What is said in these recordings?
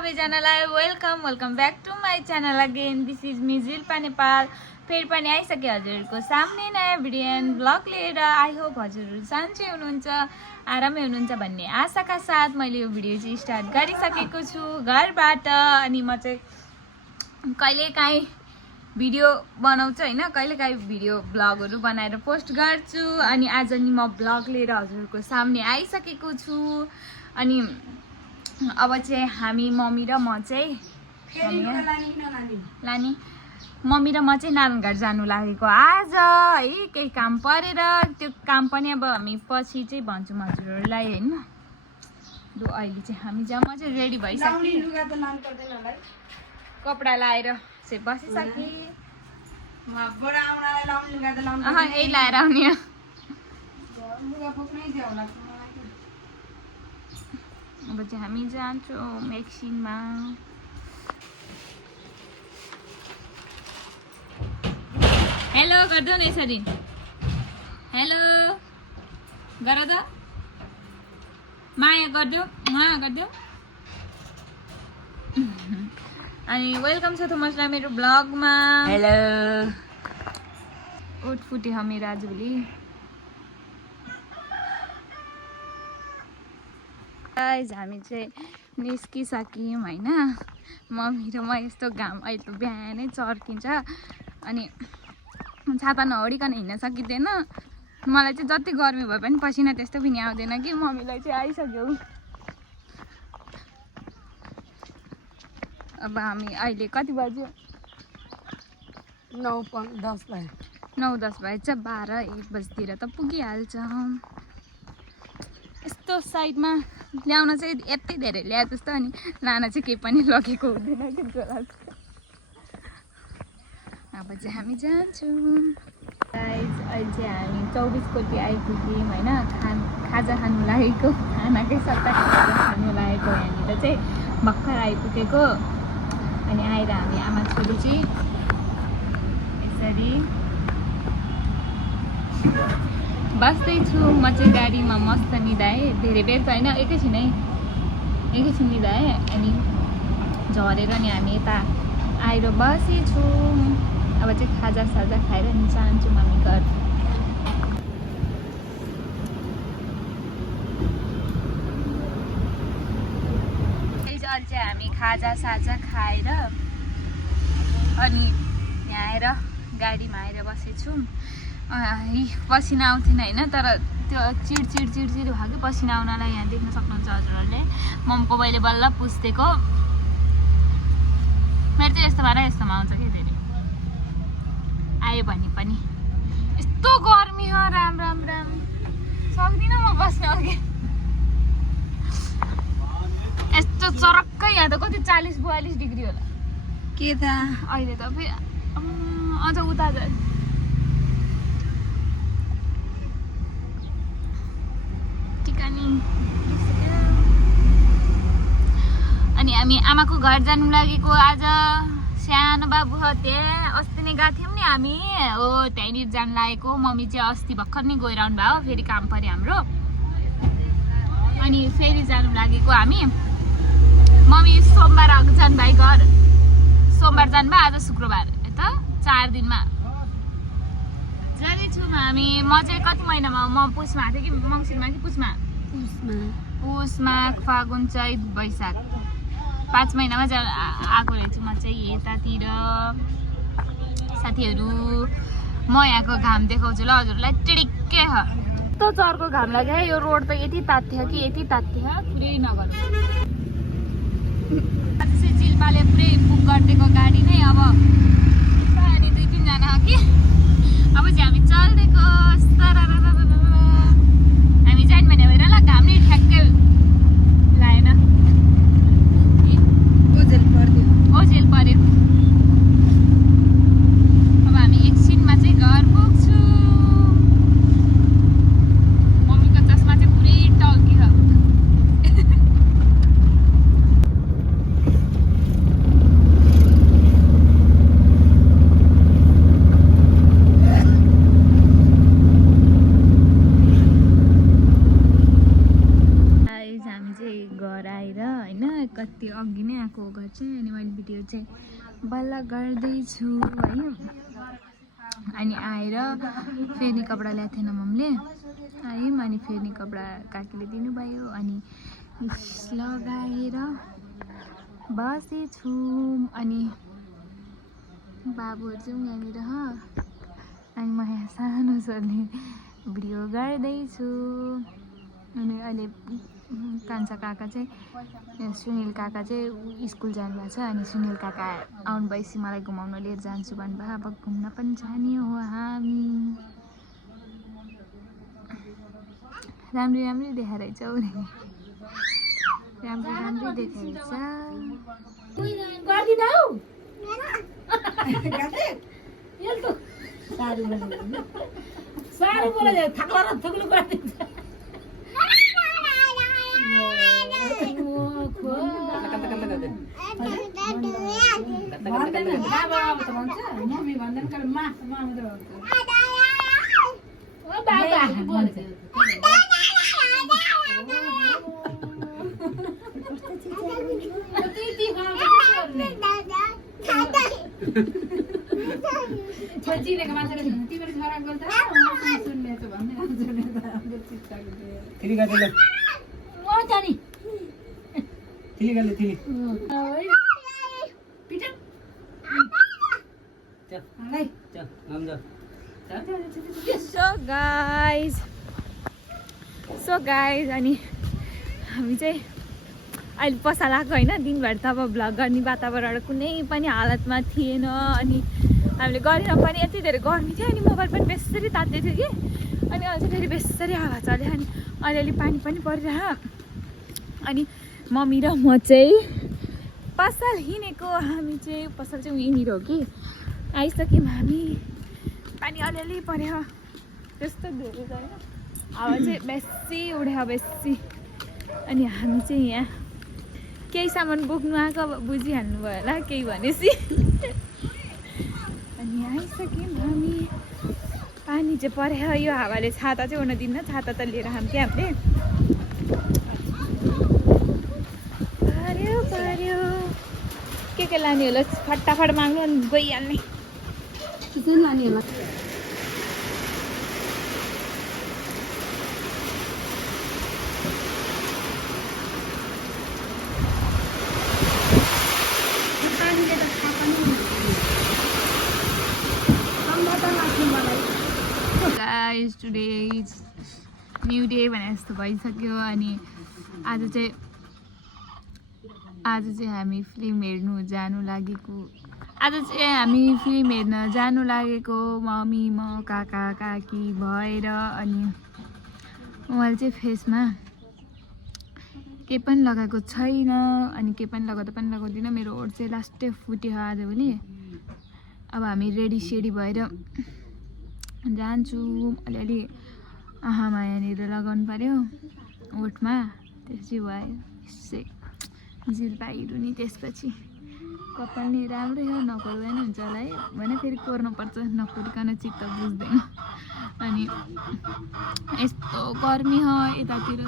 सबैजनालाई welcome back to my channel again. This is me Jilpa Nepal. फेरि पनि आइसके हजुरहरूको सामने नयाँ भिडियो एन्ड ब्लग लिएर। आई होप हजुरहरू सन्चै हुनुहुन्छ, आरामै हुनुहुन्छ भन्ने आशाका साथ मैले यो भिडियो चाहिँ स्टार्ट गरिसकेको छु घरबाट। अनि म चाहिँ कहिलेकाहीँ भिडियो बनाउँछु होइन, कहिलेकाहीँ भिडियो ब्लगहरू बनाएर पोस्ट गर्छु। अनि आज नि म ब्लग लिएर हजुरहरूको सामने आइसकेको छु। अनि अब चाहिँ हामी मम्मी र म चाहिँ मम्मी र म चाहिँ नारायणघाट जानु लागेको आज है, केही काम परेर। त्यो काम पनि अब हामी पछि चाहिँ भन्छौँ हजुरहरूलाई होइन। लु अहिले चाहिँ हामी म चाहिँ रेडी भइसकेँ, कपडा लाएर चाहिँ बसिसकेँ। यही लाएर आउने अब चाहिँ हामी जान्छौँ एकछिनमा। हेलो गरिदेऊ न यसरी, हेलो गर त, माया गरिदेऊ, माया गरिदेऊ। अनि वेलकम छ थोमसलाई मेरो ब्लगमा। हेलो। उठ फुटे ह मेरो आजभोलि। गाइज हामी चाहिँ निस्किसक्यौँ होइन। मम्मी र म यस्तो घाम अहिले बिहानै चर्किन्छ अनि छाता नओडिकन हिँड्न सकिँदैन। मलाई चाहिँ जति गर्मी भए पनि पसिना त्यस्तो पनि आउँदैन कि। मम्मीलाई चाहिँ आइसक्यो। अब हामी अहिले कति बज्यो? 9:10 भयो। 9:10 भएछ, 12-1 बजीतिर त पुगिहाल्छ। यस्तो साइडमा ल्याउन चाहिँ यति धेरै ल्याए जस्तो, अनि लान चाहिँ केही पनि लगेको हुँदैन कि झोला। अब चाहिँ हामी जान्छौँ। गाइज अहिले चाहिँ हामी 24 कोटी आइपुग्यौँ होइन। खाजा खानु लागेको, खानाकै सट्टा खाजा खानु लागेको यहाँनिर चाहिँ भर्खर आइपुगेको। अनि आएर हामी आमा छोरी चाहिँ यसरी बस्दैछु। म चाहिँ गाडीमा मस्त निदाएँ, धेरै बेर त होइन, एकैछिन निदाएँ। अनि झरेर नि हामी यता आएर बसेछु। अब चाहिँ खाजा साजा खाएर नि जान्छु मम्मी घर। अहिले चाहिँ हामी खाजा साजा खाएर अनि यहाँ आएर गाडीमा आएर बसेछु। पसिना आउँथेन होइन, तर त्यो चिडचिड भयो कि पसिना आउनलाई यहाँ देख्न सक्नुहुन्छ हजुरहरूले। ममको मैले बल्ल पुछ्दिएको। मेरो चाहिँ यस्तो भएर यस्तोमा आउँछ क्या धेरै आयो भने पनि। यस्तो गर्मी हो, राम सक्दिनँ म बस्न अघि। यस्तो चरक्कै यहाँ त कति 40-42 डिग्री होला के त अहिले त। फेरि अझ उता अनि हामी आमाको घर जानु लागेको आज। सानो बाबु हो त्यहाँ, अस्ति नै गएको थियौँ नि हामी हो, त्यहीँनिर जानु लागेको। मम्मी चाहिँ अस्ति भर्खर नै गएर आउनु भयो, फेरि काम पऱ्यो हाम्रो। अनि फेरि जानु लागेको हामी। मम्मी सोमबार जानुभयो घर, सोमबार जानुभयो, आज शुक्रबार त 4 दिनमा जाँदैछौँ हामी। म चाहिँ कति महिनामा म पुसमा आएको थिएँ कि मङ्सिरमा कि पुसमा फागुन चैत वैशाख 5 महिनामा आएको रहेछु म चाहिँ यतातिर। साथीहरू म यहाँको घाम देखाउँछु ल हजुरलाई। टिडिक्कै छ यस्तो चर्को घाम लाग्यो। यो रोड त यति तात्थ्यो कि यति तात्थ्यो, पुरै नगर्नु। आज चाहिँ जिल्पाले पुरै बुक गरिदिएको गाडी नै। अब अनि 2-3 जना कि अब चाहिँ हामी चल्दिएको। हामी जाने भने भएर ल, घाम नै ठ्याक्कै लाएन, ओझेल पर्यो। अब हामी एकछिनमा चाहिँ घर पुग्छु। मम्मीको चस्मा चाहिँ पुरै टल्कियो। कति अघि नै यहाँको घर चाहिँ। अनि मैले भिडियो चाहिँ बल्ल गर्दैछु है। अनि आएर फेर्ने कपडा ल्याएको थिएन मम्मीले, आयौँ अनि फेर्ने कपडा काकीले दिनुभयो। अनि लगाएर बसेछु। अनि बाबुहरू चाहिँ यहाँनिर, अनि म यहाँ सानो छोरीले भिडियो गर्दैछु। अनि अहिले कान्छा काका चाहिँ, सुनिल काका चाहिँ स्कुल जानुभएको छ। अनि सुनिल काका आउनु भएपछि मलाई घुमाउन लिएर जान्छु भन्नुभयो। अब घुम्न पनि जाने हो हामी। राम्री राम्री देखाइरहेछ हौ, राम्री राम्री देखाइरहेछ। सो गाइज अनि हामी चाहिँ अहिले पसा लाग्यो होइन। दिनभरि त अब भ्लग गर्ने वातावरण कुनै पनि हालतमा थिएन। अनि हामीले गरेन पनि, यति धेरै गर्मी थियो। अनि मोबाइल पनि बेसरी तात्दै थियो कि। अनि अझै फेरि बेसरी हावा चल्यो। अनि अलिअलि पानी पनि परिरह। अनि मम्मी र म चाहिँ पसल हिँडेको। हामी चाहिँ पसल चाहिँ यहीँनिर हो कि। आइसक्यौँ हामी। पानी अलिअलि पऱ्यो, त्यस्तो धेरै छैन। हावा चाहिँ बेसी उड्यो बेसी। अनि हामी चाहिँ यहाँ केही सामान बोक्नु आएको, अब बुझिहाल्नु भयो होला केही भनेपछि। अनि आइसक्यौँ हामी। पानी चाहिँ पऱ्यो, यो हावाले छाता चाहिँ हुन दिन्न। छाता त लिएर हामीले पऱ्यो के लाने होला फटाफट माग्नु अनि गइहाल्ने। लाने होला guys, today is new day भने जस्तो भइसक्यो। अनि आज चाहिँ हामी फिल्म हेर्नु जानु लागेको। मम्मी, म, काका काकी भएर। अनि उहाँले चाहिँ फेसमा केही पनि लगाएको छैन। अनि केही पनि लगाउँदिनँ। मेरो ओठ चाहिँ लास्टै फुट्यो आजभोलि। अब हामी रेडी सेडी भएर जान्छु। अलिअलि आहामा यहाँनिर लगाउनु पर्यो ओठमा, त्यसै भयो। यसै जिल बाहिर नि, त्यसपछि कपाल नि राम्रै हो, नकोर्दैन हुन्छ होला है। भने फेरि कोर्नुपर्छ, नकोरिकन चित्त बुझ्दैन। अनि यस्तो गर्मी हो यतातिर त।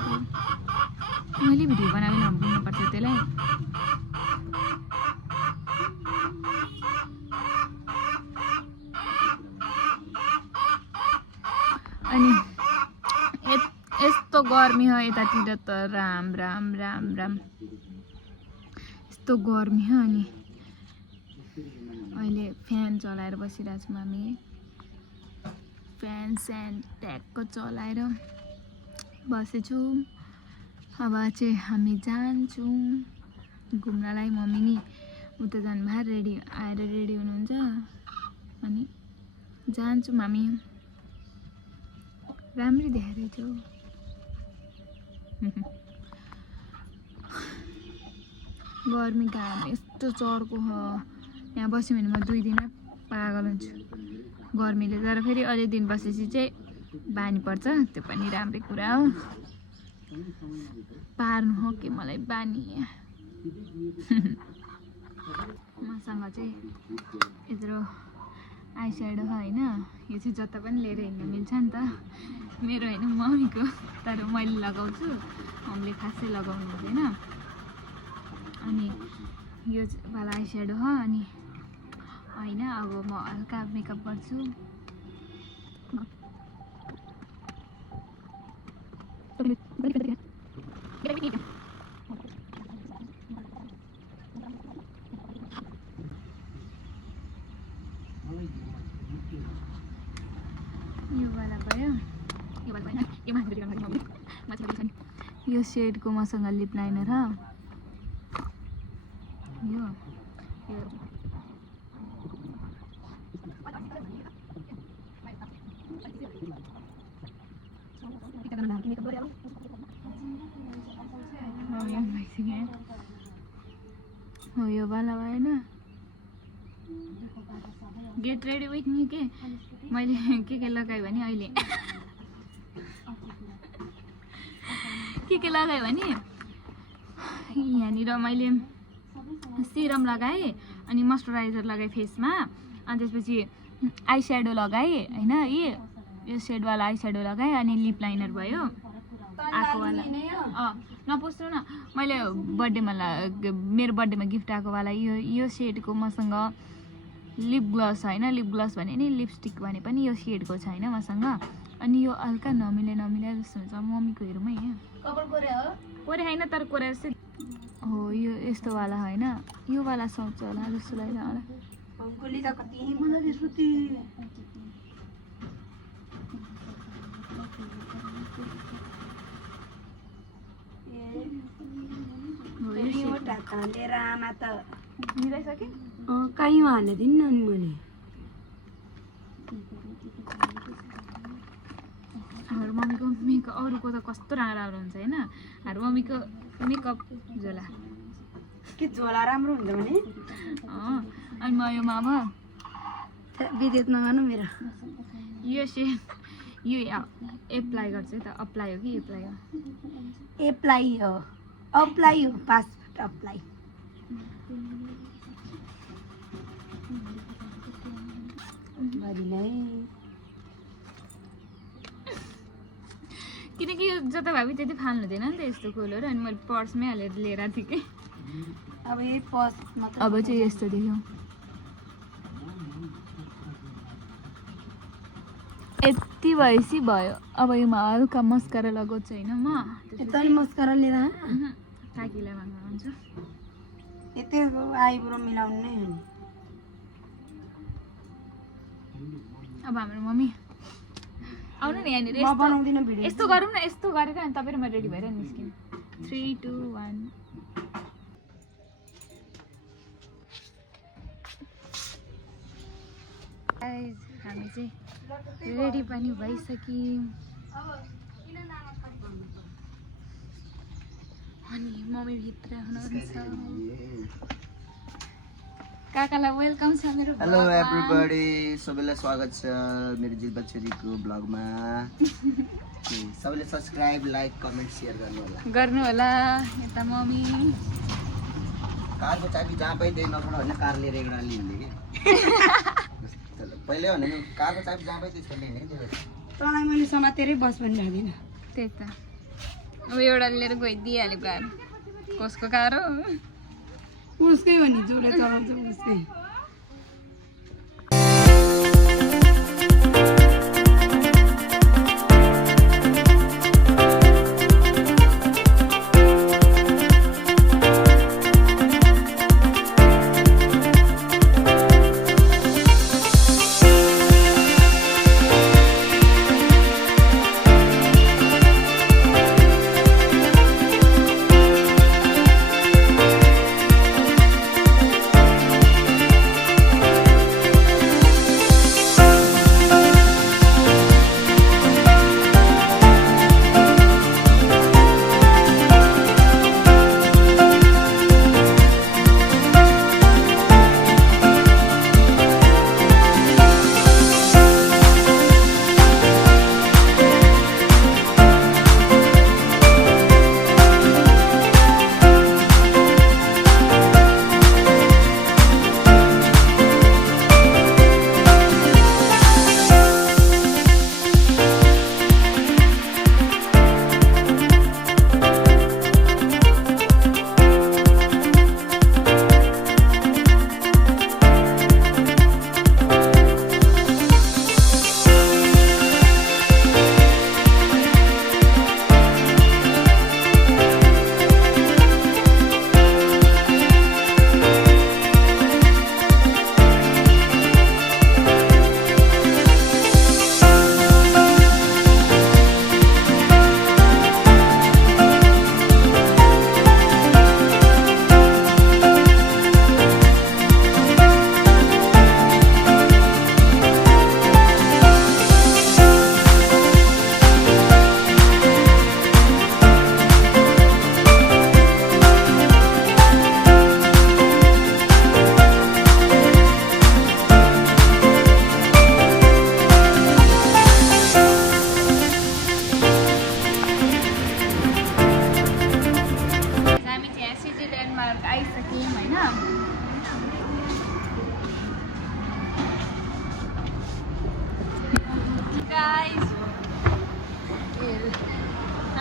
मैले भिडियो बनाएर बुझ्नुपर्छ त्यसलाई। अनि यस्तो गर्मी हो यतातिर त, राम यस्तो गर्मी हो। अनि अहिले फ्यान चलाएर बसिरहेको छौँ हामी। फ्यान ट्याक्क चलाएर बसेछु। अब चाहिँ हामी जान्छौँ घुम्नलाई। मम्मी नि उता जानुभयो, रेडी हुनुहुन्छ। अनि जान्छौँ हामी। राम्रै देखाइरहेछ हौ। गर्मी घाम यस्तो चर्को हो। यहाँ बस्यो भने म 2 दिनमा पागल हुन्छु गर्मीले। तर फेरि अझै दिन बसेपछि चाहिँ बानी पर्छ, त्यो पनि राम्रै कुरा हो। पार्नु हो कि मलाई बानी। मसँग चाहिँ यत्रो आइस्याडो होइन, यो चाहिँ जता पनि लिएर हिँड्न मिल्छ नि त। मेरो होइन मम्मीको, तर मैले लगाउँछु, मम्मीले खासै लगाउनु हुँदैन। अनि यो वाला आई स्याडो हो अनि होइन अब म हल्का मेकअप गर्छु यो वाला भयो यो वाला भएन यो माथि यो सेडको मसँग लिप लाइनर हो यो हो यो वाला भएन गेट रेडी विथ मी के मैले के लगाएँ भने अहिले के लगाएँ भने यहाँनिर मैले सिरम लगाएँ अनि मोइस्चराइजर लगाएँ फेसमा अनि त्यसपछि आई स्याडो लगाएँ होइन यो सेडवाला आई स्याडो लगाएँ अनि लिप लाइनर भयो आएकोवाला नपुस्नु न मैले बर्थडेमा मेरो बर्थडेमा गिफ्ट आएकोवाला यो सेडको मसँग लिप ग्लस होइन लिप ग्लस भने नि लिपस्टिक भने पनि यो सेडको छैन मसँग अनि यो हल्का नमिले जस्तो हुन्छ मम्मीको हेरौँ है कोरे होइन तर कोरे जस्तै हो यो यस्तो वाला होइन यो वाला सोच्छ होला जस्तो लाग्छ कहीँ हाल्ने दिन न मैले हाम्रो मम्मीको मेकअप अरूको त कस्तो राम्रो हुन्छ होइन हाम्रो मम्मीको मेकअप झोला के झोला राम्रो हुन्छ भने अनि म यो मामा विद्युत नगर्नु मेरो यो यो एप्लाई गर्छु त अप्लाई हो कि एप्लाई हो अप्लाई हो पासपोर्ट अप्लाई किनकि यो जता भावी त्यति फाल्नु हुँदैन नि त यस्तो खोलहरू अनि मैले पर्समै हालेर लिएर थिएँ कि अब यही पर्स मात्र अब चाहिँ यस्तो देख्यौँ यति भएपछि भयो अब यो हल्का मस्कारा लगाउँछु होइन म यता मस्कारा लिएर काकीलाई माग्नु हुन्छ यतै आइब्रो मिलाउनु नै हो अब हाम्रो मम्मी आउनु नि यहाँनिर म बनाउँदिन भिडियो यस्तो गरौँ न यस्तो गरेर अनि तपाईँ र म रेडी भएर निस्क्यौँ 3 2 1 हामी चाहिँ रेडी पनि भइसक्यौँ अनि मम्मी भित्र हुनुहुन्छ काकालाई वेलकम छ मेरो हेलो एभ्रीबडी सबैलाई स्वागत छ मेरो जिल्बा छोरीको ब्लगमा सबैले सब्स्क्राइब लाइक कमेन्ट सेयर गर्नु होला यता मम्मी कारको चाबी जहाँ पाइ त्यही नपढ होइन कार लिएर एउटा लिँदै कि पहिले भने कारको चाबी जहाँ पाइ त्यसको लिने कि तँलाई मैले समातेरै बस पनि लाग्दिनँ त्यही त अब एउटा लिएर गइदिइहाल्यो कार कसको कार हो उसकै हो नि जसले चलाउँछ उसकै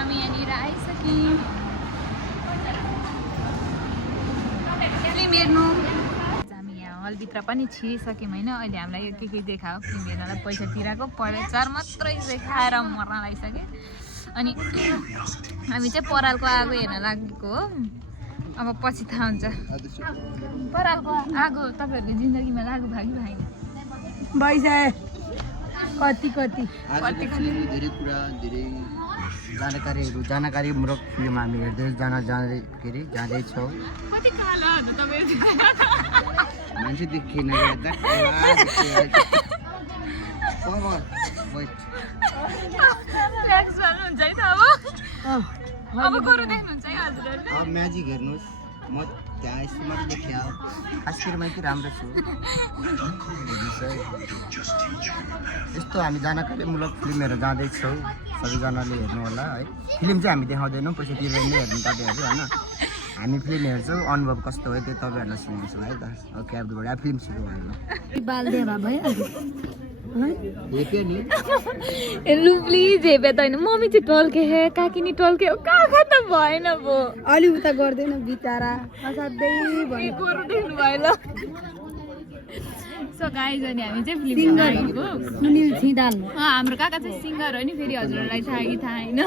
हामी यहाँनिर आइसक्यौँ फिल्म हेर्नु। हामी यहाँ हलभित्र पनि छिरिसक्यौँ होइन। अहिले हामीलाई के देखायो फिल्म हेर्नलाई पैसा तिरेको पैसा मात्रै देखाएर मर्न लागिसक्यो। अनि हामी चाहिँ परालको आगो हेर्न लागेको हो। अब पछि थाहा हुन्छ परालको आगो तपाईँहरूको जिन्दगीमा लागु भयो कि भएन। भइसक्यो कति कति आजको फिल्ममा धेरै कुरा धेरै जानकारीमूलक फिल्म हामी हेर्दै जाँदैछौँ। कति कालो तपाईँहरू मान्छे देखेन हुन्छ है त अब गरु देख्नुहुन्छ है हजुरहरूले। अब म्याजिक हेर्नुहोस्, म त्यहाँ यस्तो मात्रै देखेँ। खास कुरोमा यति राम्रो छु यस्तो हामी जानकारीमूलक फिल्महरू जाँदैछौँ। सबैजनाले हेर्नु होला है। फिल्म चाहिँ हामी देखाउँदैनौँ, पैसा तिरेर नै हेर्नु तपाईँहरू होइन। हामी फिल्म हेर्छौँ, अनुभव कस्तो हो त्यो तपाईँहरूलाई सुनाउँछौँ है त। ओके एभ्रीबडी अब फिल्म सुरु भयो। बालदेवा भयो हेप्यो नि लु प्लिज हेपे त होइन मम्मी चाहिँ टल्के हे काकी नि टल्के हो काका त भएन भो अलि उता गर्दैन बिचारा असाध्यै भयो गोरु देख्नु भयो ल। सो गाइज अनि हामी चाहिँ फिल्म हेर्न आएको। सुनिल छिदाल हाम्रो काका चाहिँ सिङ्गर हो नि। फेरि हजुरहरूलाई थाहा कि थाहा होइन।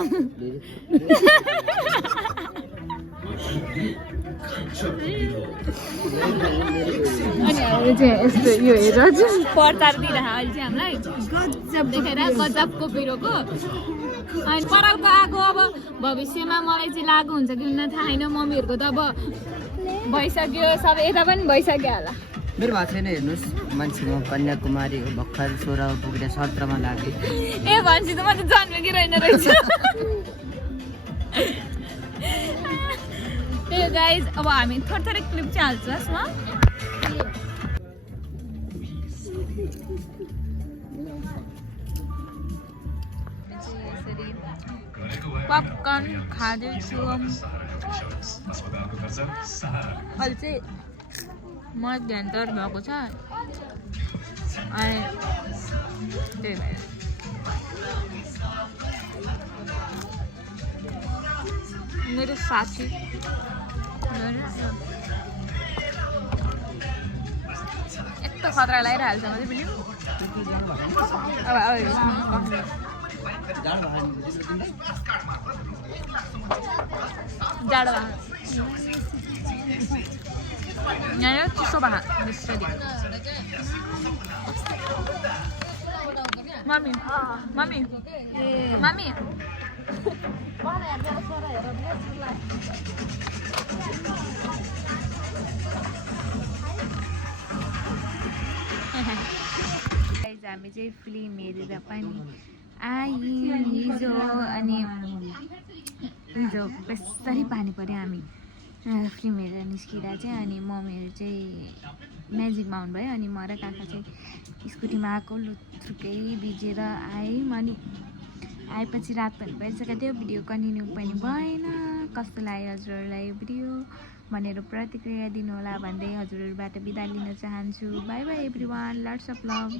अनि हामी चाहिँ यस्तो यो हेरेर चाहिँ प्रचार दिइरह अहिले चाहिँ हामीलाई गजब देखेर गजबको पिरोको। अनि परालको आगो अब भविष्यमा मलाई चाहिँ लागु हुन्छ कि हुन थाहा छैन। मम्मीहरूको त अब भइसक्यो सबै यता पनि भइसक्यो होला। मेरो भएको छैन हेर्नुहोस्। मान्छे म कन्याकुमारी हो भर्खर 16 पुगेर 17मा लागेँ। ए भन्छ त म त जन्मेकी रहेन रहेछ। त्यही गाइज अब हामी थोरै क्लिप चाहिँ हाल्छु यसमा। पपकर्न खाँदैछु अहिले चाहिँ मध्यान्तर भएको छ अनि त्यही भएर मेरो साथी यस्तो खतरा लगाइरहेको छ मैले पनि। अब जाडो यहाँ चिसो भए बेसरी मम्मी मम्मी मम्मी हामी चाहिँ फिल्म हेरेर पनि आयौँ हिजो। अनि हिजो बेसरी पानी पऱ्यो हामी फिल्म हेरेर निस्किँदा चाहिँ। अनि मम्मीहरू चाहिँ म्याजिकमा आउनुभयो अनि म र काका चाहिँ स्कुटीमा आएको लुथुकै भिजेर आयौँ। अनि आएपछि रात पनि भइसकेको थियो। भिडियो कन्टिन्यू पनि भएन। कस्तो लाग्यो हजुरहरूलाई यो भिडियो भनेर प्रतिक्रिया दिनुहोला भन्दै हजुरहरूबाट बिदा लिन चाहन्छु। Bye bye everyone, lots of love.